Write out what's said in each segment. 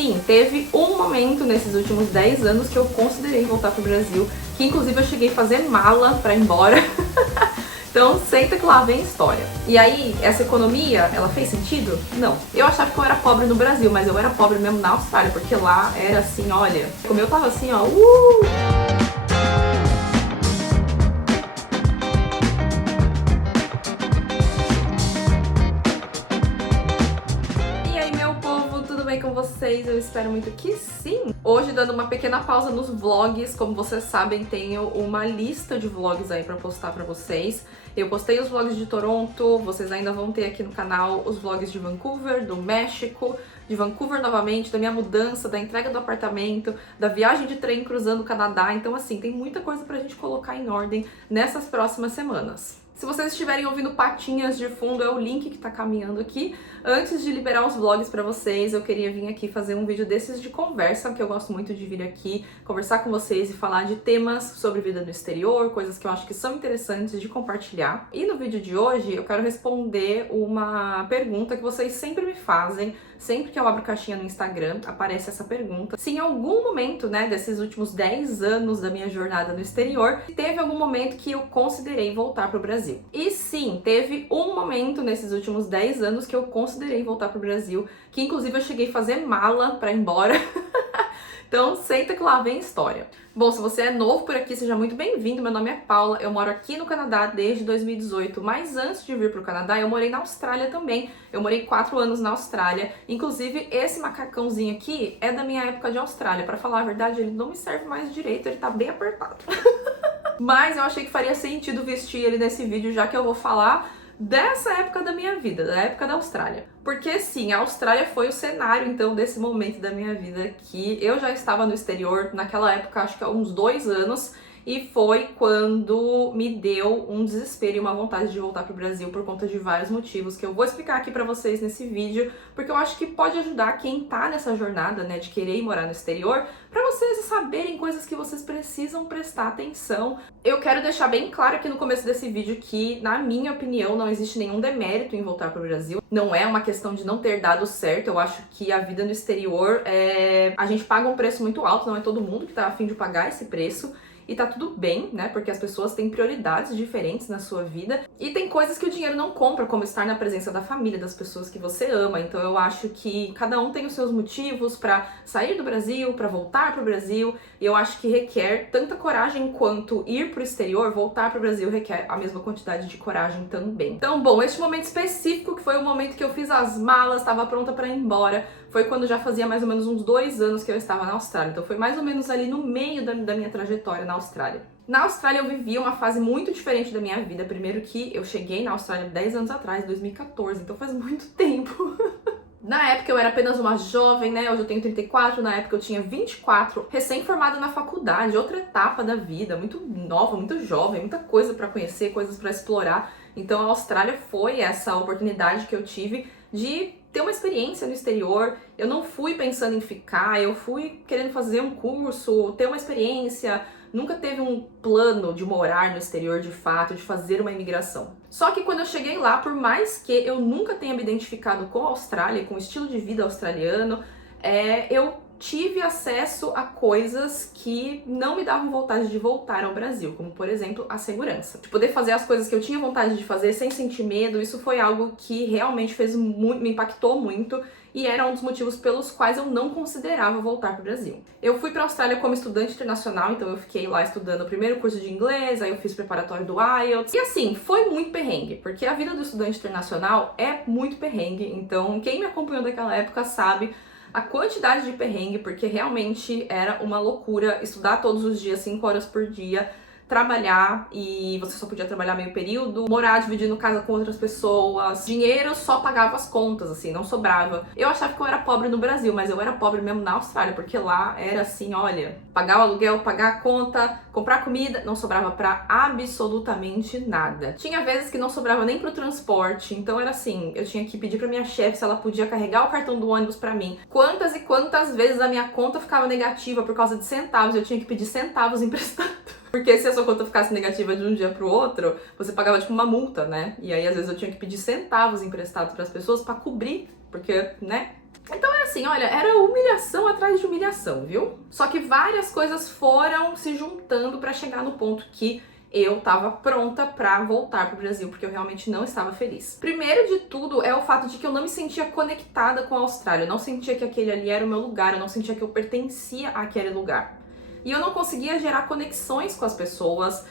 sim, teve um momento nesses últimos 10 anos que eu considerei voltar pro Brasil, que inclusive eu cheguei a fazer mala pra ir embora. Então senta que lá vem história. E aí, essa economia, ela fez sentido? Não. Eu achava que eu era pobre no Brasil, mas eu era pobre mesmo na Austrália, porque lá era assim, olha, como eu tava assim, ó, E aí, meu povo, tudo bem com vocês? Eu espero muito que sim! Hoje, dando uma pequena pausa nos vlogs, como vocês sabem, tenho uma lista de vlogs aí pra postar pra vocês. Eu postei os vlogs de Toronto, vocês ainda vão ter aqui no canal os vlogs de Vancouver, do México, de Vancouver novamente, da minha mudança, da entrega do apartamento, da viagem de trem cruzando o Canadá. Então, assim, tem muita coisa pra gente colocar em ordem nessas próximas semanas. Se vocês estiverem ouvindo patinhas de fundo, é o link que tá caminhando aqui. Antes de liberar os vlogs pra vocês, eu queria vir aqui fazer um vídeo desses de conversa, que eu gosto muito de vir aqui conversar com vocês e falar de temas sobre vida no exterior, coisas que eu acho que são interessantes de compartilhar. E no vídeo de hoje, eu quero responder uma pergunta que vocês sempre me fazem, sempre que eu abro caixinha no Instagram, aparece essa pergunta. Se em algum momento, né, desses últimos 10 anos da minha jornada no exterior, teve algum momento que eu considerei voltar pro Brasil. E sim, teve um momento nesses últimos 10 anos que eu considerei voltar pro Brasil, que inclusive eu cheguei a fazer mala pra ir embora. Então, senta que lá vem história. Bom, se você é novo por aqui, seja muito bem-vindo. Meu nome é Paula, eu moro aqui no Canadá desde 2018, mas antes de vir pro Canadá, eu morei na Austrália também. Eu morei 4 anos na Austrália. Inclusive, esse macacãozinho aqui é da minha época de Austrália. Pra falar a verdade, ele não me serve mais direito, ele tá bem apertado. Mas eu achei que faria sentido vestir ele nesse vídeo, já que eu vou falar dessa época da minha vida, da época da Austrália. Porque sim, a Austrália foi o cenário, então, desse momento da minha vida que eu já estava no exterior, naquela época, acho que há uns 2 anos, e foi quando me deu um desespero e uma vontade de voltar pro Brasil por conta de vários motivos que eu vou explicar aqui pra vocês nesse vídeo, porque eu acho que pode ajudar quem tá nessa jornada, né, de querer ir morar no exterior, pra vocês saberem coisas que vocês precisam prestar atenção. Eu quero deixar bem claro aqui no começo desse vídeo que, na minha opinião, não existe nenhum demérito em voltar pro Brasil. Não é uma questão de não ter dado certo, eu acho que a vida no exterior a gente paga um preço muito alto, não é todo mundo que tá a fim de pagar esse preço. E tá tudo bem, né? Porque as pessoas têm prioridades diferentes na sua vida. E tem coisas que o dinheiro não compra, como estar na presença da família, das pessoas que você ama. Então eu acho que cada um tem os seus motivos pra sair do Brasil, pra voltar pro Brasil. E eu acho que requer tanta coragem quanto ir pro exterior, voltar pro Brasil requer a mesma quantidade de coragem também. Então, bom, este momento específico, que foi o momento que eu fiz as malas, estava pronta pra ir embora, foi quando já fazia mais ou menos uns 2 anos que eu estava na Austrália. Então foi mais ou menos ali no meio da minha trajetória na Austrália. Na Austrália eu vivia uma fase muito diferente da minha vida. Primeiro que eu cheguei na Austrália 10 anos atrás, 2014, então faz muito tempo. Na época eu era apenas uma jovem, né? Hoje eu tenho 34, na época eu tinha 24, recém-formada na faculdade, outra etapa da vida, muito nova, muito jovem, muita coisa pra conhecer, coisas pra explorar. Então a Austrália foi essa oportunidade que eu tive de ter uma experiência no exterior. Eu não fui pensando em ficar, eu fui querendo fazer um curso, ter uma experiência. Nunca teve um plano de morar no exterior de fato, de fazer uma imigração. Só que quando eu cheguei lá, por mais que eu nunca tenha me identificado com a Austrália, com o estilo de vida australiano, eu tive acesso a coisas que não me davam vontade de voltar ao Brasil, como, por exemplo, a segurança. De poder fazer as coisas que eu tinha vontade de fazer sem sentir medo, isso foi algo que realmente me impactou muito e era um dos motivos pelos quais eu não considerava voltar para o Brasil. Eu fui para a Austrália como estudante internacional, então eu fiquei lá estudando o primeiro curso de inglês, aí eu fiz preparatório do IELTS. E assim, foi muito perrengue, porque a vida do estudante internacional é muito perrengue, então quem me acompanhou daquela época sabe a quantidade de perrengue, porque realmente era uma loucura estudar todos os dias, 5 horas por dia, trabalhar e você só podia trabalhar meio período, morar dividindo casa com outras pessoas, dinheiro só pagava as contas, assim, não sobrava. Eu achava que eu era pobre no Brasil, mas eu era pobre mesmo na Austrália, porque lá era assim, olha, pagar o aluguel, pagar a conta, comprar comida, não sobrava pra absolutamente nada. Tinha vezes que não sobrava nem pro transporte, então era assim, eu tinha que pedir pra minha chefe se ela podia carregar o cartão do ônibus pra mim. Quantas e quantas vezes a minha conta ficava negativa por causa de centavos, eu tinha que pedir centavos emprestados. Porque se a sua conta ficasse negativa de um dia pro outro, você pagava tipo uma multa, né? E aí às vezes eu tinha que pedir centavos emprestados pras pessoas pra cobrir, porque, né? Então é assim, olha, era humilhação atrás de humilhação, viu? Só que várias coisas foram se juntando pra chegar no ponto que eu tava pronta pra voltar pro Brasil, porque eu realmente não estava feliz. Primeiro de tudo é o fato de que eu não me sentia conectada com a Austrália, eu não sentia que aquele ali era o meu lugar, eu não sentia que eu pertencia àquele lugar. E eu não conseguia gerar conexões com as pessoas.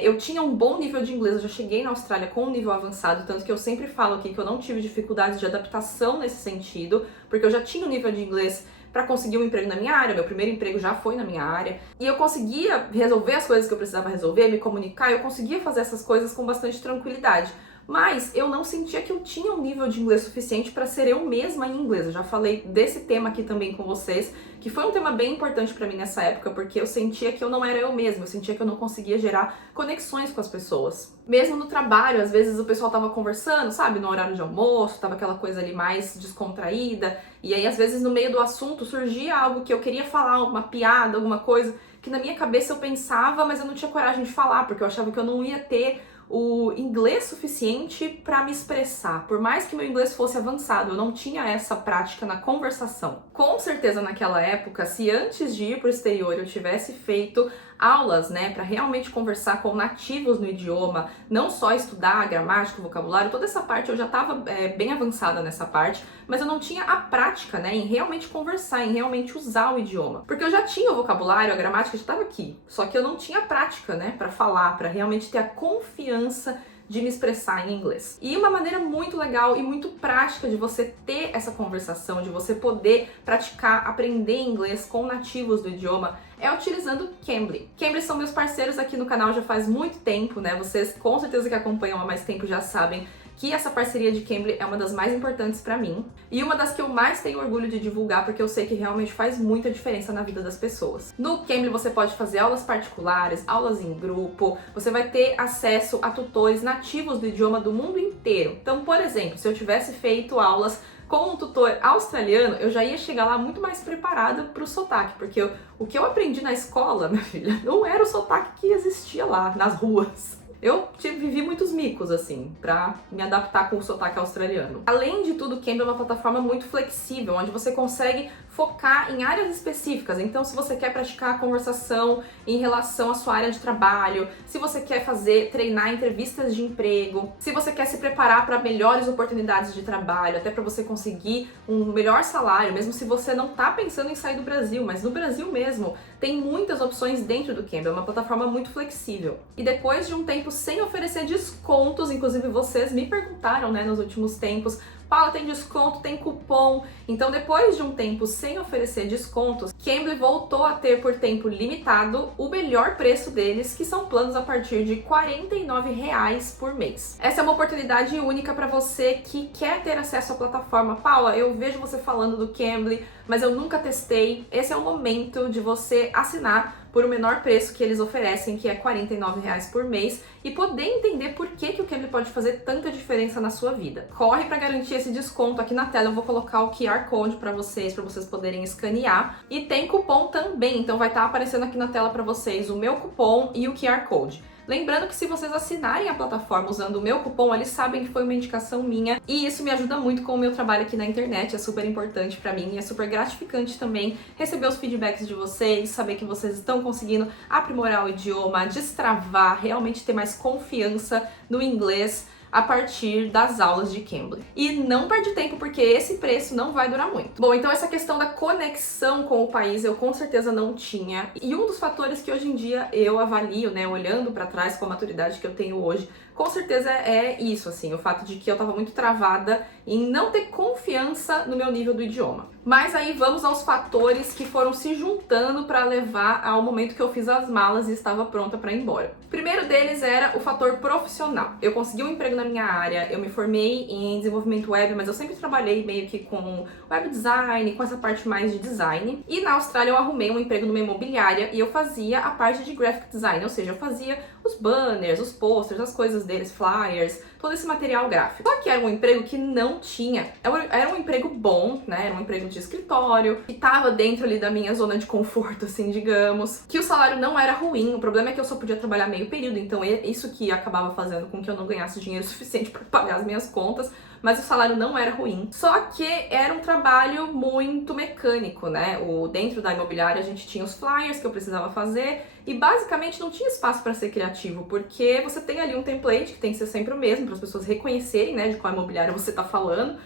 Eu tinha um bom nível de inglês, eu já cheguei na Austrália com um nível avançado, tanto que eu sempre falo aqui que eu não tive dificuldades de adaptação nesse sentido, porque eu já tinha um nível de inglês para conseguir um emprego na minha área, meu primeiro emprego já foi na minha área, e eu conseguia resolver as coisas que eu precisava resolver, me comunicar, eu conseguia fazer essas coisas com bastante tranquilidade. Mas eu não sentia que eu tinha um nível de inglês suficiente para ser eu mesma em inglês. Eu já falei desse tema aqui também com vocês, que foi um tema bem importante para mim nessa época, porque eu sentia que eu não era eu mesma, eu sentia que eu não conseguia gerar conexões com as pessoas. Mesmo no trabalho, às vezes o pessoal tava conversando, sabe, no horário de almoço, tava aquela coisa ali mais descontraída, e aí às vezes no meio do assunto surgia algo que eu queria falar, uma piada, alguma coisa, que na minha cabeça eu pensava, mas eu não tinha coragem de falar, porque eu achava que eu não ia ter o inglês suficiente para me expressar. Por mais que meu inglês fosse avançado, eu não tinha essa prática na conversação. Com certeza naquela época, se antes de ir para o exterior eu tivesse feito aulas, né, para realmente conversar com nativos no idioma, não só estudar gramática, vocabulário, toda essa parte eu já estava bem avançada nessa parte, mas eu não tinha a prática, né, em realmente conversar, em realmente usar o idioma. Porque eu já tinha o vocabulário, a gramática já estava aqui, só que eu não tinha prática, né, para falar, para realmente ter a confiança de me expressar em inglês. E uma maneira muito legal e muito prática de você ter essa conversação, de você poder praticar, aprender inglês com nativos do idioma, é utilizando Cambly. Cambly são meus parceiros aqui no canal já faz muito tempo, né? Vocês com certeza que acompanham há mais tempo já sabem que essa parceria de Cambly é uma das mais importantes pra mim e uma das que eu mais tenho orgulho de divulgar, porque eu sei que realmente faz muita diferença na vida das pessoas. No Cambly você pode fazer aulas particulares, aulas em grupo, você vai ter acesso a tutores nativos do idioma do mundo inteiro. Então, por exemplo, se eu tivesse feito aulas com um tutor australiano, eu já ia chegar lá muito mais preparada para o sotaque, porque o que eu aprendi na escola, minha filha, não era o sotaque que existia lá nas ruas. Eu vivi muitos micos, assim, pra me adaptar com o sotaque australiano. Além de tudo, o Cambly é uma plataforma muito flexível, onde você consegue focar em áreas específicas. Então, se você quer praticar a conversação em relação à sua área de trabalho, se você quer treinar entrevistas de emprego, se você quer se preparar para melhores oportunidades de trabalho, até para você conseguir um melhor salário, mesmo se você não tá pensando em sair do Brasil, mas no Brasil mesmo, tem muitas opções dentro do Cambly, é uma plataforma muito flexível. E depois de um tempo sem oferecer descontos, inclusive vocês me perguntaram, né, nos últimos tempos, Paula, tem desconto, tem cupom. Então, depois de um tempo sem oferecer descontos, Cambly voltou a ter por tempo limitado o melhor preço deles, que são planos a partir de R$ 49,00 por mês. Essa é uma oportunidade única para você que quer ter acesso à plataforma. Paula, eu vejo você falando do Cambly, mas eu nunca testei. Esse é o momento de você assinar por o menor preço que eles oferecem, que é R$ 49,00 por mês, e poder entender por que o Cambly pode fazer tanta diferença na sua vida. Corre para garantir esse desconto aqui na tela, eu vou colocar o QR Code para vocês poderem escanear. E tem cupom também, então vai estar aparecendo aqui na tela para vocês o meu cupom e o QR Code. Lembrando que se vocês assinarem a plataforma usando o meu cupom, eles sabem que foi uma indicação minha e isso me ajuda muito com o meu trabalho aqui na internet, é super importante pra mim e é super gratificante também receber os feedbacks de vocês, saber que vocês estão conseguindo aprimorar o idioma, destravar, realmente ter mais confiança no inglês a partir das aulas de Cambly. E não perde tempo, porque esse preço não vai durar muito. Bom, então essa questão da conexão com o país eu com certeza não tinha. E um dos fatores que hoje em dia eu avalio, né, olhando pra trás com a maturidade que eu tenho hoje, com certeza é isso, assim, o fato de que eu tava muito travada em não ter confiança no meu nível do idioma. Mas aí vamos aos fatores que foram se juntando para levar ao momento que eu fiz as malas e estava pronta para ir embora. O primeiro deles era o fator profissional. Eu consegui um emprego na minha área, eu me formei em desenvolvimento web, mas eu sempre trabalhei meio que com web design, com essa parte mais de design. E na Austrália eu arrumei um emprego numa imobiliária e eu fazia a parte de graphic design, ou seja, eu fazia os banners, os posters, as coisas deles, flyers, todo esse material gráfico. Só que era um emprego que não tinha. Era um emprego bom, né? Era um emprego de escritório, que tava dentro ali da minha zona de conforto, assim, digamos. Que o salário não era ruim, o problema é que eu só podia trabalhar meio período, então isso que acabava fazendo com que eu não ganhasse dinheiro suficiente para pagar as minhas contas. mas o salário não era ruim. Só que era um trabalho muito mecânico, né? Dentro da imobiliária a gente tinha os flyers que eu precisava fazer e basicamente não tinha espaço para ser criativo, porque você tem ali um template que tem que ser sempre o mesmo para as pessoas reconhecerem, né, de qual imobiliária você tá falando.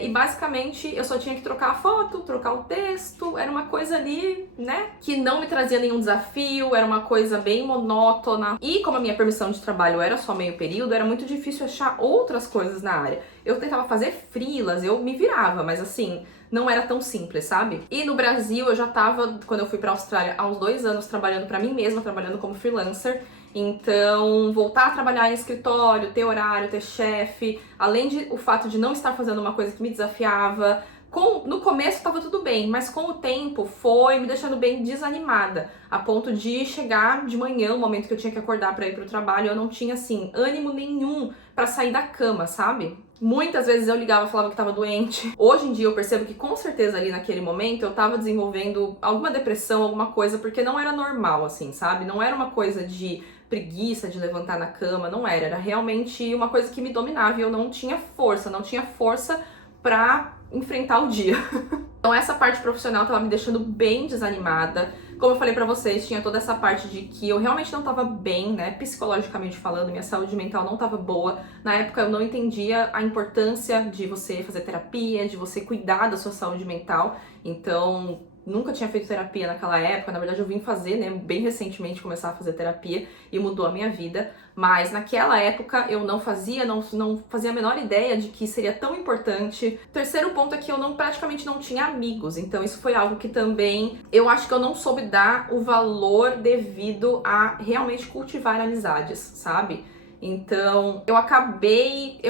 E basicamente eu só tinha que trocar a foto, trocar o texto, era uma coisa ali, né, que não me trazia nenhum desafio, era uma coisa bem monótona. E como a minha permissão de trabalho era só meio período, era muito difícil achar outras coisas na área. Eu tentava fazer freelas, eu me virava, mas assim, não era tão simples, sabe? E no Brasil eu já tava, quando eu fui pra Austrália, há uns 2 anos trabalhando pra mim mesma, trabalhando como freelancer. Então, voltar a trabalhar em escritório, ter horário, ter chefe, além de o fato de não estar fazendo uma coisa que me desafiava. No começo estava tudo bem, mas com o tempo foi me deixando bem desanimada, a ponto de chegar de manhã, o momento que eu tinha que acordar para ir pro trabalho, eu não tinha assim ânimo nenhum para sair da cama, sabe? Muitas vezes eu ligava e falava que estava doente. Hoje em dia eu percebo que com certeza ali naquele momento eu estava desenvolvendo alguma depressão, alguma coisa, porque não era normal assim, sabe? Não era uma coisa de preguiça de levantar na cama, não era. Era realmente uma coisa que me dominava e eu não tinha força pra enfrentar o dia. Então essa parte profissional tava me deixando bem desanimada. Como eu falei pra vocês, tinha toda essa parte de que eu realmente não tava bem, né, psicologicamente falando, minha saúde mental não tava boa. Na época eu não entendia a importância de você fazer terapia, de você cuidar da sua saúde mental. Então, nunca tinha feito terapia naquela época, na verdade eu vim fazer, né, bem recentemente começar a fazer terapia e mudou a minha vida, mas naquela época eu não fazia a menor ideia de que seria tão importante. Terceiro ponto é que eu praticamente não tinha amigos, então isso foi algo que também eu acho que eu não soube dar o valor devido a realmente cultivar amizades, sabe? Então, eu acabei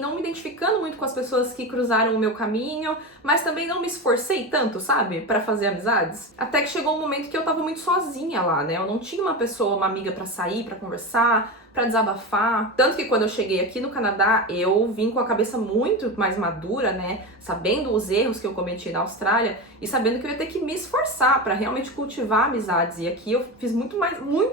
não me identificando muito com as pessoas que cruzaram o meu caminho, mas também não me esforcei tanto, sabe, pra fazer amizades. Até que chegou um momento que eu tava muito sozinha lá, né? Eu não tinha uma pessoa, uma amiga pra sair, pra conversar, pra desabafar. Tanto que quando eu cheguei aqui no Canadá, eu vim com a cabeça muito mais madura, né? Sabendo os erros que eu cometi na Austrália e sabendo que eu ia ter que me esforçar pra realmente cultivar amizades. E aqui eu fiz muito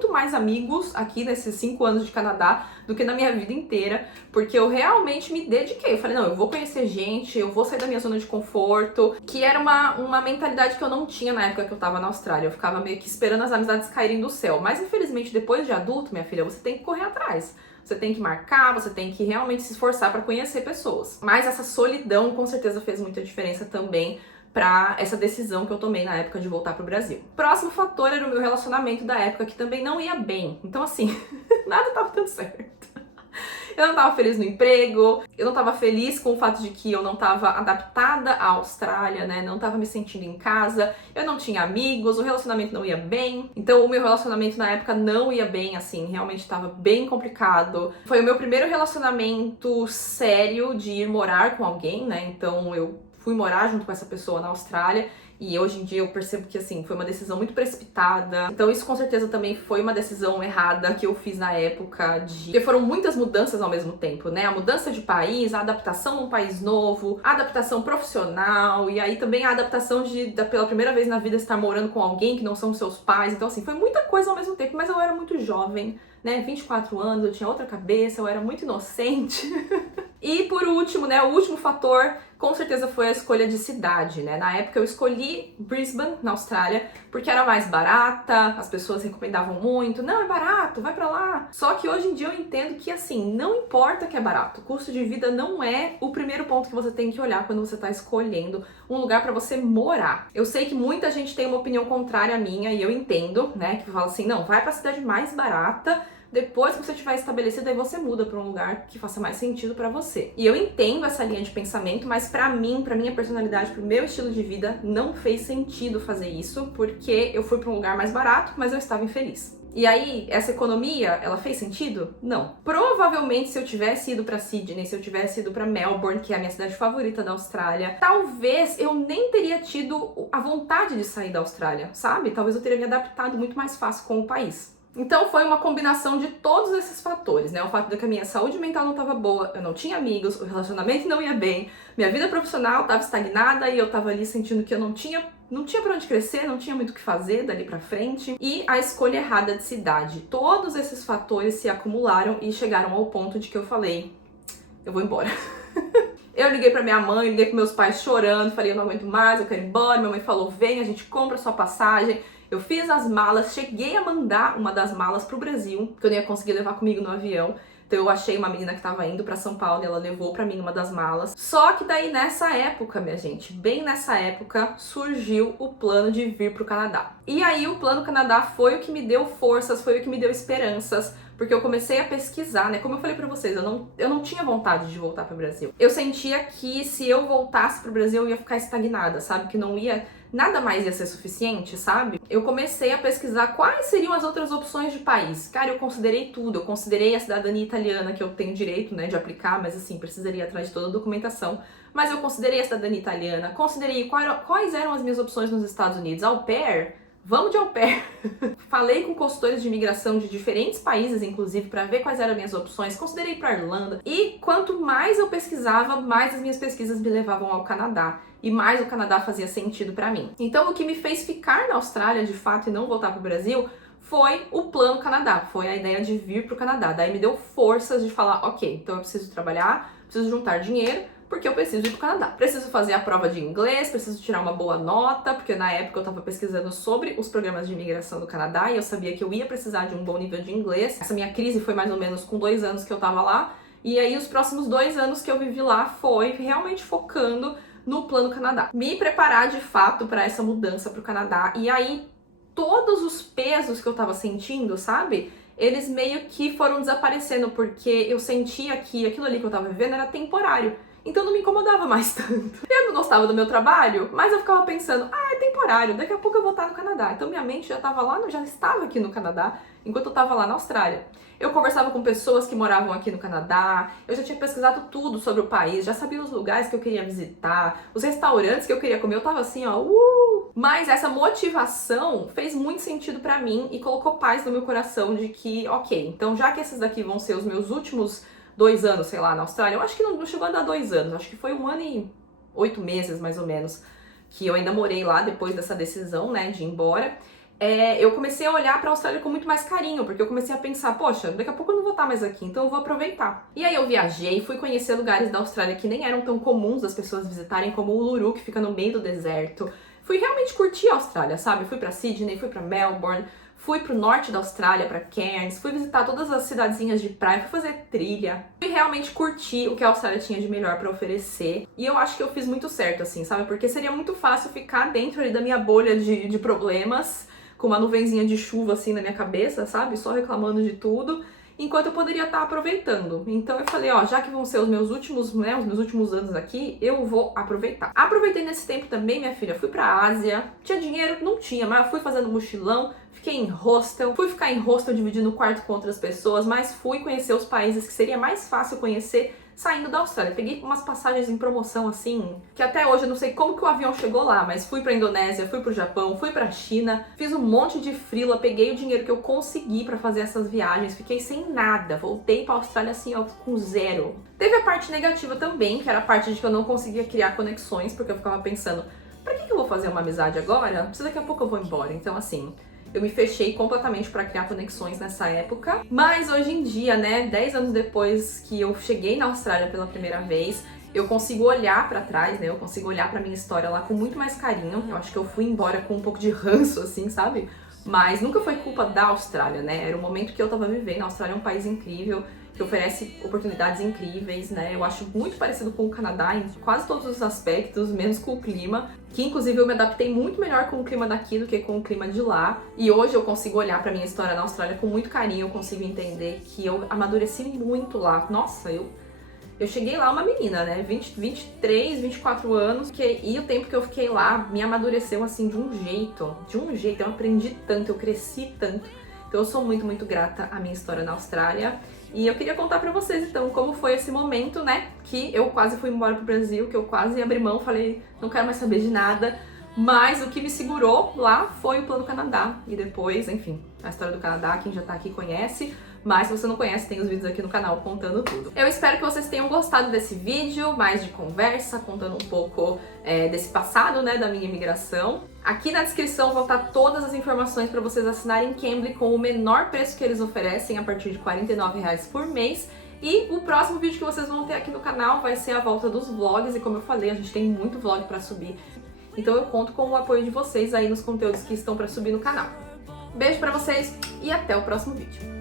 mais amigos aqui nesses 5 anos de Canadá do que na minha vida inteira, porque eu realmente me dediquei. Eu falei, não, eu vou conhecer gente, eu vou sair da minha zona de conforto, que era uma mentalidade que eu não tinha na época que eu tava na Austrália. Eu ficava meio que esperando as amizades caírem do céu. Mas infelizmente, depois de adulto, minha filha, você tem que correr atrás. Você tem que marcar, você tem que realmente se esforçar para conhecer pessoas. Mas essa solidão com certeza fez muita diferença também para essa decisão que eu tomei na época de voltar pro Brasil. Próximo fator era o meu relacionamento da época, que também não ia bem. Então assim, nada tava dando certo. Eu não tava feliz no emprego, eu não tava feliz com o fato de que eu não tava adaptada à Austrália, né? Não tava me sentindo em casa, eu não tinha amigos, o relacionamento não ia bem. Então o meu relacionamento na época não ia bem, assim, realmente tava bem complicado. Foi o meu primeiro relacionamento sério de ir morar com alguém, né? Então eu fui morar junto com essa pessoa na Austrália. E hoje em dia eu percebo que, assim, foi uma decisão muito precipitada. Então isso com certeza também foi uma decisão errada que eu fiz na época porque foram muitas mudanças ao mesmo tempo, né? A mudança de país, a adaptação num país novo, a adaptação profissional e aí também a adaptação pela primeira vez na vida estar morando com alguém que não são seus pais. Então, assim, foi muita coisa ao mesmo tempo, mas eu era muito jovem, né? 24 anos, eu tinha outra cabeça, eu era muito inocente. E por último, né, o último fator, com certeza foi a escolha de cidade, né? Na época eu escolhi Brisbane, na Austrália, porque era mais barata, as pessoas recomendavam muito, não, é barato, vai pra lá. Só que hoje em dia eu entendo que, assim, não importa que é barato, o custo de vida não é o primeiro ponto que você tem que olhar quando você tá escolhendo um lugar pra você morar. Eu sei que muita gente tem uma opinião contrária à minha e eu entendo, né, que fala assim, não, vai pra cidade mais barata, depois que você estiver estabelecido, aí você muda para um lugar que faça mais sentido para você. E eu entendo essa linha de pensamento, mas para mim, para minha personalidade, pro meu estilo de vida, não fez sentido fazer isso, porque eu fui para um lugar mais barato, mas eu estava infeliz. E aí, essa economia, ela fez sentido? Não. Provavelmente, se eu tivesse ido para Sydney, se eu tivesse ido para Melbourne, que é a minha cidade favorita da Austrália, talvez eu nem teria tido a vontade de sair da Austrália, sabe? Talvez eu teria me adaptado muito mais fácil com o país. Então foi uma combinação de todos esses fatores, né? O fato de que a minha saúde mental não estava boa, eu não tinha amigos, o relacionamento não ia bem, minha vida profissional estava estagnada e eu estava ali sentindo que eu não tinha pra onde crescer, não tinha muito o que fazer dali pra frente. E a escolha errada de cidade. Todos esses fatores se acumularam e chegaram ao ponto de que eu falei, eu vou embora. Eu liguei pra minha mãe, liguei pros meus pais chorando, falei, eu não aguento mais, eu quero ir embora. Minha mãe falou, vem, a gente compra a sua passagem. Eu fiz as malas, cheguei a mandar uma das malas pro Brasil, que eu não ia conseguir levar comigo no avião. Então eu achei uma menina que tava indo pra São Paulo e ela levou pra mim uma das malas. Só que daí nessa época, minha gente, bem nessa época, surgiu o plano de vir pro Canadá. E aí o plano Canadá foi o que me deu forças, foi o que me deu esperanças, porque eu comecei a pesquisar, né? Como eu falei pra vocês, eu não tinha vontade de voltar pro Brasil. Eu sentia que se eu voltasse pro Brasil eu ia ficar estagnada, sabe? Que não ia... nada mais ia ser suficiente, sabe? Eu comecei a pesquisar quais seriam as outras opções de país. Cara, eu considerei tudo. Eu considerei a cidadania italiana, que eu tenho direito, né, de aplicar, mas assim, precisaria ir atrás de toda a documentação. Mas eu considerei a cidadania italiana, considerei quais eram as minhas opções nos Estados Unidos. Au pair? Vamos de au pair. Falei com consultores de imigração de diferentes países, inclusive, para ver quais eram as minhas opções. Considerei para Irlanda. E quanto mais eu pesquisava, mais as minhas pesquisas me levavam ao Canadá. E mais o Canadá fazia sentido para mim. Então, o que me fez ficar na Austrália, de fato, e não voltar para o Brasil, foi o plano Canadá. Foi a ideia de vir para o Canadá. Daí me deu forças de falar, ok, então eu preciso trabalhar, preciso juntar dinheiro, porque eu preciso ir pro Canadá. Preciso fazer a prova de inglês, preciso tirar uma boa nota, porque na época eu tava pesquisando sobre os programas de imigração do Canadá e eu sabia que eu ia precisar de um bom nível de inglês. Essa minha crise foi mais ou menos com 2 anos que eu tava lá, e aí os próximos 2 anos que eu vivi lá foi realmente focando no plano Canadá. Me preparar de fato para essa mudança pro Canadá, e aí todos os pesos que eu tava sentindo, sabe? Eles meio que foram desaparecendo, porque eu sentia que aquilo ali que eu tava vivendo era temporário. Então não me incomodava mais tanto. Eu não gostava do meu trabalho, mas eu ficava pensando, é temporário, daqui a pouco eu vou estar no Canadá. Então minha mente já estava lá, já estava aqui no Canadá, enquanto eu estava lá na Austrália. Eu conversava com pessoas que moravam aqui no Canadá, eu já tinha pesquisado tudo sobre o país, já sabia os lugares que eu queria visitar, os restaurantes que eu queria comer, eu tava assim, ó, Mas essa motivação fez muito sentido pra mim e colocou paz no meu coração de que, ok, então já que esses daqui vão ser os meus últimos 2 anos, sei lá, na Austrália, eu acho que não chegou a dar 2 anos, acho que foi 1 ano e 8 meses, mais ou menos, que eu ainda morei lá depois dessa decisão, né, de ir embora. Eu comecei a olhar pra Austrália com muito mais carinho, porque eu comecei a pensar, poxa, daqui a pouco eu não vou estar mais aqui, então eu vou aproveitar. E aí eu viajei, fui conhecer lugares da Austrália que nem eram tão comuns das pessoas visitarem, como o Uluru, que fica no meio do deserto. Fui realmente curtir a Austrália, sabe? Fui pra Sydney, fui pra Melbourne, fui pro norte da Austrália, pra Cairns, fui visitar todas as cidadezinhas de praia, fui fazer trilha. Fui realmente curtir o que a Austrália tinha de melhor pra oferecer. E eu acho que eu fiz muito certo, assim, sabe? Porque seria muito fácil ficar dentro ali da minha bolha de problemas, com uma nuvenzinha de chuva, assim, na minha cabeça, sabe? Só reclamando de tudo, enquanto eu poderia estar aproveitando. Então eu falei, ó, já que vão ser os meus últimos, né, os meus últimos anos aqui, eu vou aproveitar. Aproveitei nesse tempo também, minha filha, fui pra Ásia. Tinha dinheiro? Não tinha, mas eu fui fazendo mochilão, fiquei em hostel, fui ficar em hostel dividindo o quarto com outras pessoas, mas fui conhecer os países que seria mais fácil conhecer saindo da Austrália. Peguei umas passagens em promoção, assim, que até hoje eu não sei como que o avião chegou lá, mas fui pra Indonésia, fui pro Japão, fui pra China, fiz um monte de freela, peguei o dinheiro que eu consegui pra fazer essas viagens, fiquei sem nada, voltei pra Austrália assim, ó, com 0. Teve a parte negativa também, que era a parte de que eu não conseguia criar conexões, porque eu ficava pensando, pra que eu vou fazer uma amizade agora? Se daqui a pouco eu vou embora. Então, assim, eu me fechei completamente para criar conexões nessa época. Mas hoje em dia, né, 10 anos depois que eu cheguei na Austrália pela primeira vez, eu consigo olhar para trás, né? Eu consigo olhar para minha história lá com muito mais carinho. Eu acho que eu fui embora com um pouco de ranço, assim, sabe? Mas nunca foi culpa da Austrália, né? Era o momento que eu tava vivendo. A Austrália é um país incrível, que oferece oportunidades incríveis, né? Eu acho muito parecido com o Canadá em quase todos os aspectos, menos com o clima, que inclusive eu me adaptei muito melhor com o clima daqui do que com o clima de lá. E hoje eu consigo olhar pra minha história na Austrália com muito carinho, eu consigo entender que eu amadureci muito lá. Nossa, eu cheguei lá uma menina, né? 23, 24 anos, e o tempo que eu fiquei lá me amadureceu assim de um jeito. Eu aprendi tanto, eu cresci tanto. Então eu sou muito, muito grata à minha história na Austrália. E eu queria contar pra vocês, então, como foi esse momento, né, que eu quase fui embora pro Brasil, que eu quase abri mão, falei, não quero mais saber de nada. Mas o que me segurou lá foi o Plano Canadá. E depois, enfim, a história do Canadá, quem já tá aqui conhece. Mas se você não conhece, tem os vídeos aqui no canal contando tudo. Eu espero que vocês tenham gostado desse vídeo, mais de conversa, contando um pouco desse passado, né, da minha imigração. Aqui na descrição vão estar todas as informações para vocês assinarem Cambly com o menor preço que eles oferecem, a partir de R$ 49 por mês. E o próximo vídeo que vocês vão ter aqui no canal vai ser a volta dos vlogs, e como eu falei, a gente tem muito vlog pra subir. Então eu conto com o apoio de vocês aí nos conteúdos que estão pra subir no canal. Beijo pra vocês e até o próximo vídeo.